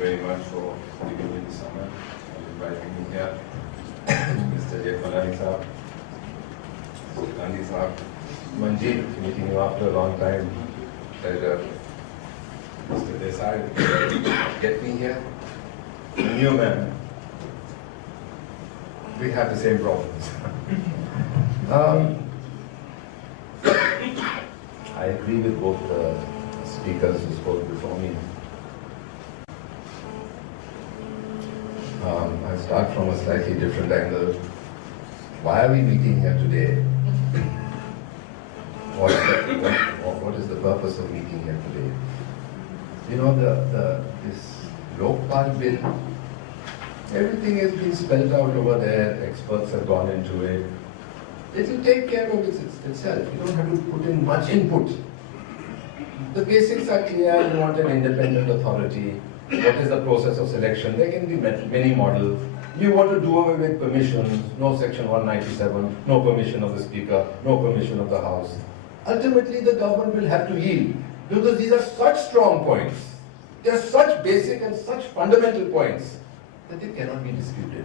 very much for giving me this honor and inviting me here. Mr. Jethmalani Saab, Mr. Gandhi Saab, Manjeet, meeting you after a long time. Pleasure. Mr. Desai, get me here. New man. We have the same problems. I agree with both the speakers who spoke before me. I start from a slightly different angle. Why are we meeting here today? What is the purpose of meeting here today? You know, this Lokpal bill, everything has been spelled out over there, experts have gone into it. It will take care of itself. You don't have to put in much input. The basics are clear. You want an independent authority. What is the process of selection? There can be many models. You want to do away with permissions, no section 197, no permission of the speaker, no permission of the house. Ultimately, the government will have to yield because these are such strong points. They are such basic and such fundamental points that they cannot be disputed.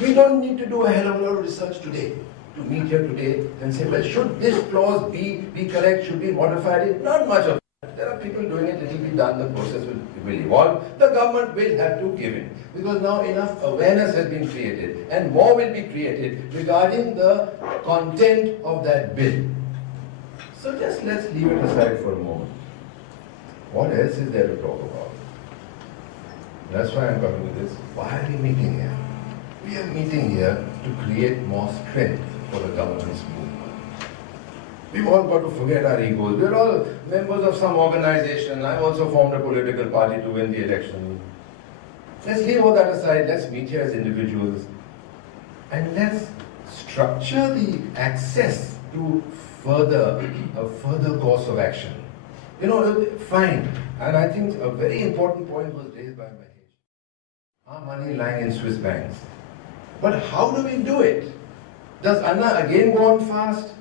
We don't need to do a hell of a lot of research today to meet here today and say, well, should this clause be correct, should be modified? Not much of that. There are people doing it, it will be done, the process will evolve. The government will have to give in because now enough awareness has been created and more will be created regarding the content of that bill. So just let's leave it aside for a moment. What else is there to talk about? That's why I'm coming to this. Why are we meeting here? We are meeting here to create more strength for the governance movement. We've all got to forget our egos. We're all members of some organization. I've also formed a political party to win the election. Let's leave all that aside. Let's meet here as individuals. And let's structure the access to a further course of action. You know, fine. And I think a very important point was raised by Mahesh. Our money lying in Swiss banks. But how do we do it? Does Anna again go on fast?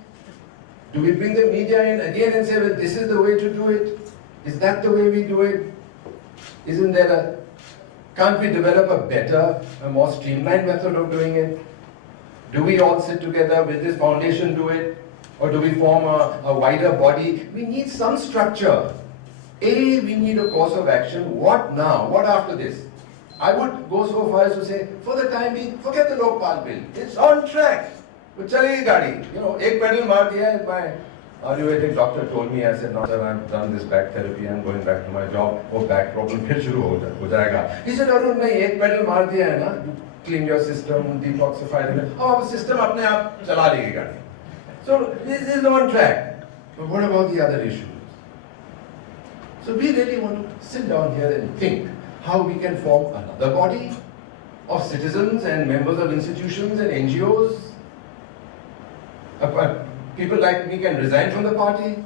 Do we bring the media in again and say, well, this is the way to do it? Is that the way we do it? Isn't there can't we develop a better, a more streamlined method of doing it? Do we all sit together, will this foundation do it? Or do we form a wider body? We need some structure. We need a course of action. What now? What after this? I would go so far as to say, for the time being, forget the Lokpal bill. It's on track. But chalegi gaadi. You know, ek pedal maar diya. My Ayurvedic doctor told me, I said, no sir, I've done this back therapy, I'm going back to my job. Oh, back problem phir shuru ho jayega. He said, Arun, nahi, ek pedal maar diya hai na. You clean your system, detoxify it. Oh, system apne aap chala legi gaadi. So this is on track. But what about the other issues? So we really want to sit down here and think how we can form another body of citizens and members of institutions and NGOs. People like me can resign from the party.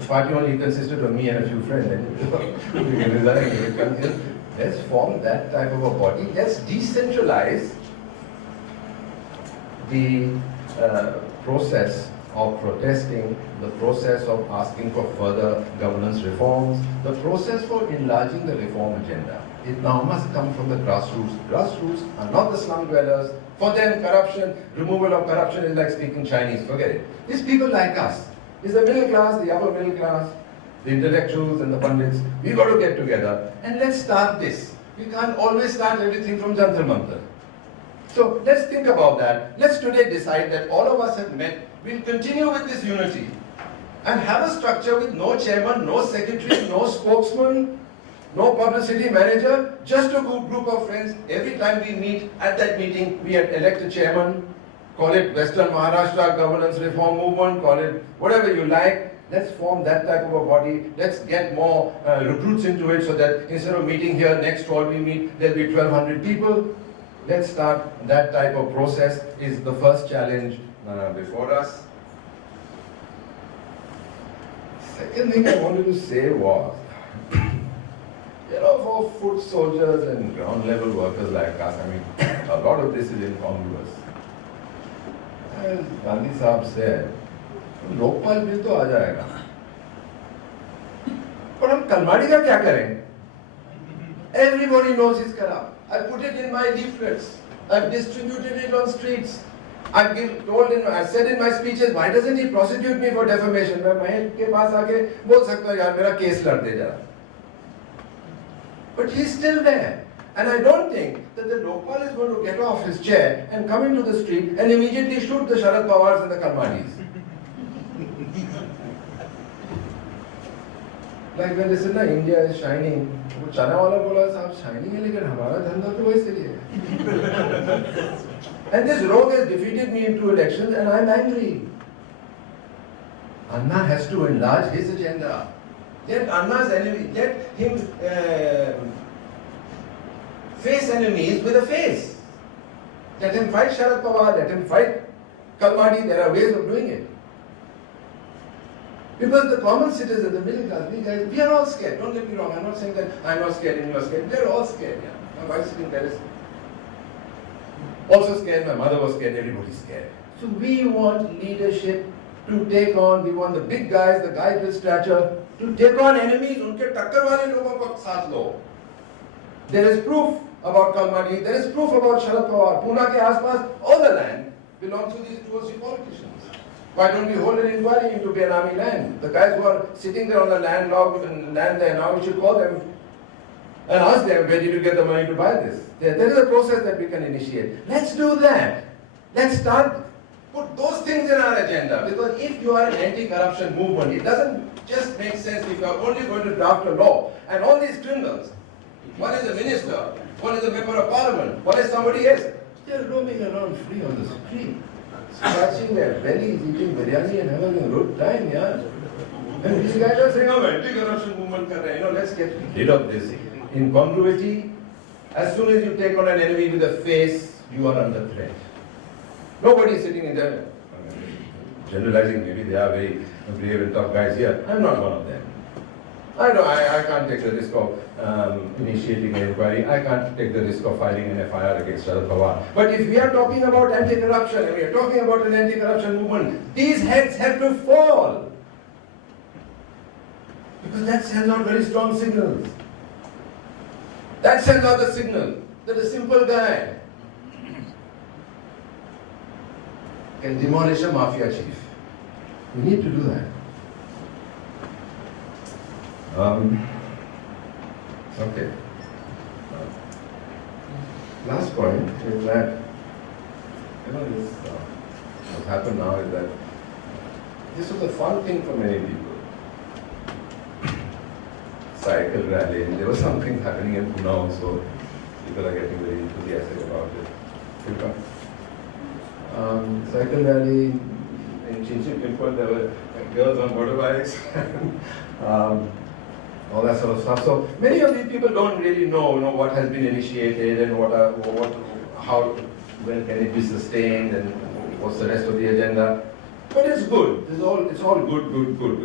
The party only consisted of me and a few friends. We can resign, we can come here. Let's form that type of a body. Let's decentralize the process of protesting, the process of asking for further governance reforms, the process for enlarging the reform agenda. It now must come from the grassroots. Grassroots are not the slum dwellers. For them, corruption, removal of corruption is like speaking Chinese. Forget it. These people like us. It's the middle class, the upper middle class, the intellectuals and the pundits. We've got to get together and let's start this. We can't always start everything from Jantar Mantar. So let's think about that. Let's today decide that all of us have met. We'll continue with this unity and have a structure with no chairman, no secretary, no spokesman, no publicity manager, just a group of friends. Every time we meet, at that meeting, we elect a chairman, call it Western Maharashtra Governance Reform Movement, call it whatever you like. Let's form that type of a body. Let's get more recruits into it so that instead of meeting here, next fall we meet, there'll be 1,200 people. Let's start that type of process is the first challenge before us. Second thing I wanted to say was, you know, for foot soldiers and ground level workers like us, I mean, a lot of this is incongruous. As Gandhi Saab said, Lokpal bill तो आ जाएगा, पर हम कलमाड़ी का क्या करें? Everybody knows he's corrupt. I put it in my leaflets. I've distributed it on streets. I've said in my speeches, why doesn't he prosecute me for defamation? मैं के पास आके बोल सकता हूँ यार मेरा केस लड़ दे जरा. But he's still there. And I don't think that the Lokpal is going to get off his chair and come into the street and immediately shoot the Sharad Pawars and the Karmadis. Like when they said, India is shining, वो चाना वाला बोला साहब shining है लेकिन हमारा धंधा तो वैसे ही है. And this rogue has defeated me in 2 elections and I'm angry. Anna has to enlarge his agenda. Let Anna's enemy, let him face enemies with a face. Let him fight Sharad Pawar, let him fight Kalmadi, there are ways of doing it. Because the common citizen, the middle class, we are all scared. Don't get me wrong, I'm not saying that I'm not scared and you are scared. We are all scared. Yeah. My wife's sitting there is also scared, my mother was scared, everybody's scared. So we want leadership to take on, we want the big guys, the guys with stature, to take on enemies, unke takkar wale logon ko saath lo. There is proof about Kalmadi, there is proof about Sharad Pawar. Pune ke aaspas, all the land belongs to these 2 or 3 politicians. Why don't we hold an inquiry into Benami land? The guys who are sitting there on the land there now, we should call them and ask them, where did you get the money to buy this? There is a process that we can initiate. Let's do that. Let's put those things in our agenda. Because if you are an anti-corruption movement, it doesn't just make sense if you are only going to draft a law and all these criminals, one is a minister, one is a member of parliament, one is somebody else, they are roaming around free on the street, scratching their bellies, eating biryani and having a good time, yeah. And these guys are saying, oh, anti-corruption movement, let's get rid of this incongruity. As soon as you take on an enemy with a face, you are under threat. Nobody is sitting in there, generalizing, maybe they are very brave and tough guys here. I'm not one of them. I can't take the risk of initiating an inquiry. I can't take the risk of filing an FIR against Sharad Pawar. But if we are talking about anti-corruption, and we are talking about an anti-corruption movement, these heads have to fall. Because that sends out very strong signals. That sends out the signal that a simple guy can demolish a mafia chief. We need to do that. Okay. Last point is that, this, what's happened now is that this was a fun thing for many people. Cycle rally, and there was something happening in Pune also. People are getting very enthusiastic about it. Cycle rally in Chinchipimple, there were girls on motorbikes, all that sort of stuff. So many of these people don't really know, what has been initiated and when can it be sustained and what's the rest of the agenda. But it's good. It's all good,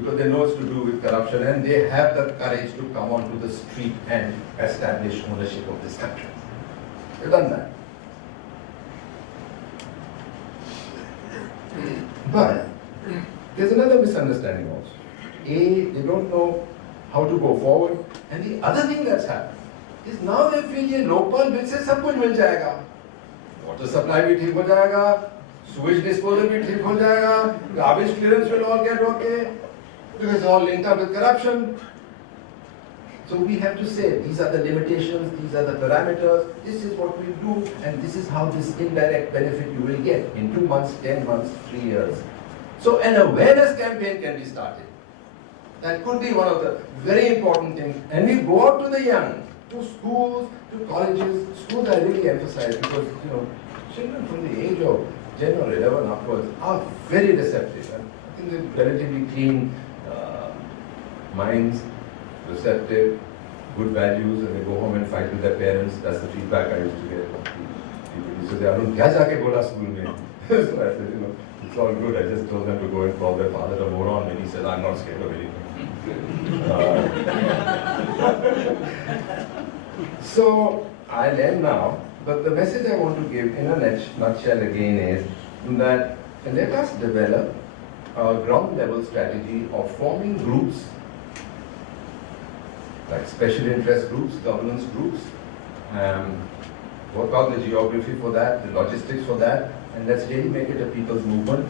because they know it's to do with corruption and they have the courage to come onto the street and establish ownership of this country. They've done that. But there's another misunderstanding also. They don't know how to go forward. And the other thing that's happened is now they feel ये Lokpal bill से सब कुछ मिल जाएगा. Water supply भी ठीक हो जाएगा. Sewage disposal भी ठीक हो जाएगा. Garbage clearance will all get okay. Because it's all linked up with corruption. So we have to say, these are the limitations, these are the parameters, this is what we do, and this is how this indirect benefit you will get in 2 months, 10 months, 3 years. So an awareness campaign can be started. That could be one of the very important things. And we go out to the young, to schools, to colleges. Schools I really emphasize because, children from the age of 10 or 11 upwards are very receptive. I think they're relatively clean minds, receptive, good values, and they go home and fight with their parents. That's the feedback I used to get from people. So they are kya jaake bola school mein? So I said, it's all good. I just told them to go and call their father a moron, and he said, I'm not scared of anything. So I'll end now, but the message I want to give in a nutshell again is that let us develop a ground level strategy of forming groups like special interest groups, governance groups, work out the geography for that, the logistics for that, and let's really make it a people's movement.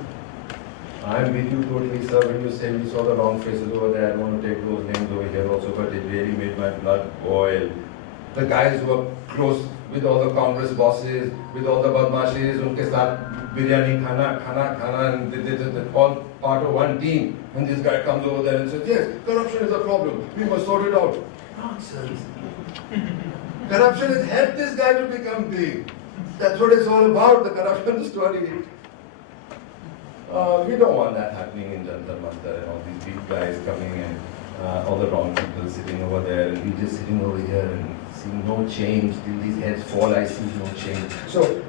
I'm with you totally, sir, when you say we saw the wrong faces over there. I don't want to take those names over here also, but it really made my blood boil. The guys who are close with all the Congress bosses, with all the badmashis, unke saath biryani khana, and they're all part of one team. And this guy comes over there and says, yes, corruption is a problem, we must sort it out. Nonsense. Corruption has helped this guy to become big. That's what it's all about, the corruption story. We don't want that happening in Jantar Mantar and all these big guys coming and all the wrong people sitting over there and we just sitting over here and seeing no change. Till these heads fall, I see no change. So,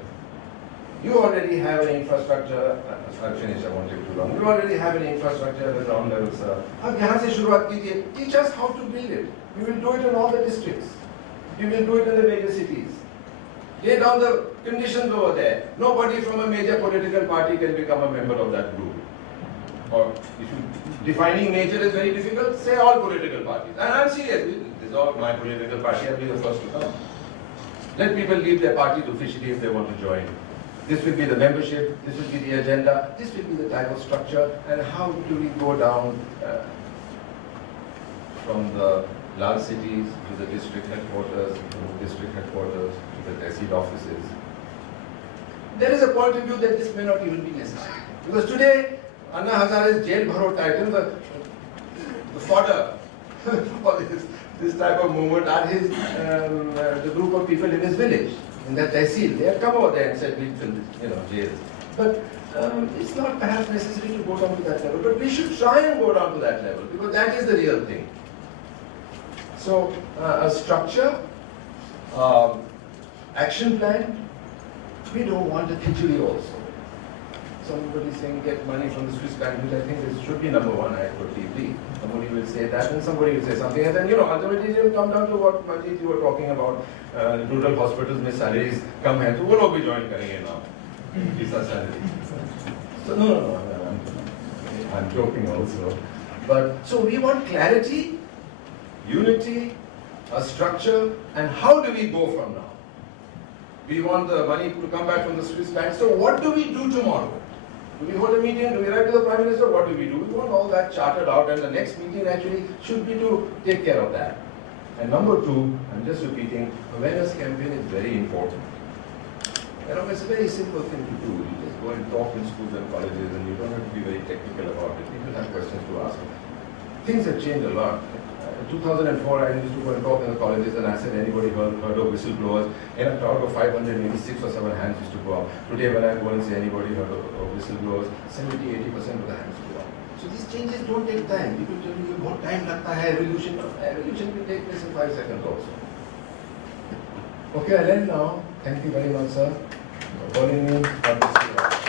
you already have an infrastructure. I'll finish, I won't take too long. You already have an infrastructure at the ground level, sir. Ab yahan se shuruaat kijiye. Teach us how to build it. We will do it in all the districts. We will do it in the major cities. Lay down the conditions over there. Nobody from a major political party can become a member of that group. Or if you defining major is very difficult, say all political parties. And I'm serious. This is all my political party. I'll be the first to come. Let people leave their parties officially if they want to join. This will be the membership. This will be the agenda. This will be the type of structure. And how do we go down from the large cities to the district headquarters, from the district headquarters to the tehsil offices. There is a point of view that this may not even be necessary. Because today, Anna Hazare's jail bharo title, the fodder for this type of movement are the group of people in his village, in that tehsil. They have come over there and said, we'll fill jails. But it's not perhaps necessary to go down to that level, but we should try and go down to that level, because that is the real thing. So, a structure, action plan, we don't want a khichdi also. Somebody saying get money from the Swiss bank, which I think this should be number one, I totally agree. Somebody will say that and somebody will say something, and then ultimately it will come down to what Manjeet you were talking about, rural hospitals mein salaries come hai, so wo log bhi join karenge now, isa salary. So no, I'm joking also. But, so we want clarity, unity, a structure, and how do we go from now? We want the money to come back from the Swiss bank, so what do we do tomorrow? Do we hold a meeting? Do we write to the Prime Minister? What do? We want all that charted out, and the next meeting actually should be to take care of that. And number two, I'm just repeating, awareness campaign is very important. It's a very simple thing to do. You just go and talk in schools and colleges, and you don't have to be very technical about it. People have questions to ask. Things have changed a lot. In 2004, I used to go and talk in the colleges, and I said, anybody heard of whistleblowers? In a crowd of 500, maybe 6 or 7 hands used to go up. Today, when I go and say anybody heard of whistleblowers, 70-80% of the hands go up. So these changes don't take time. People tell you, what time lagta hai, evolution will take place in 5 seconds also. Okay, I'll end now. Thank you very much, sir, for calling me.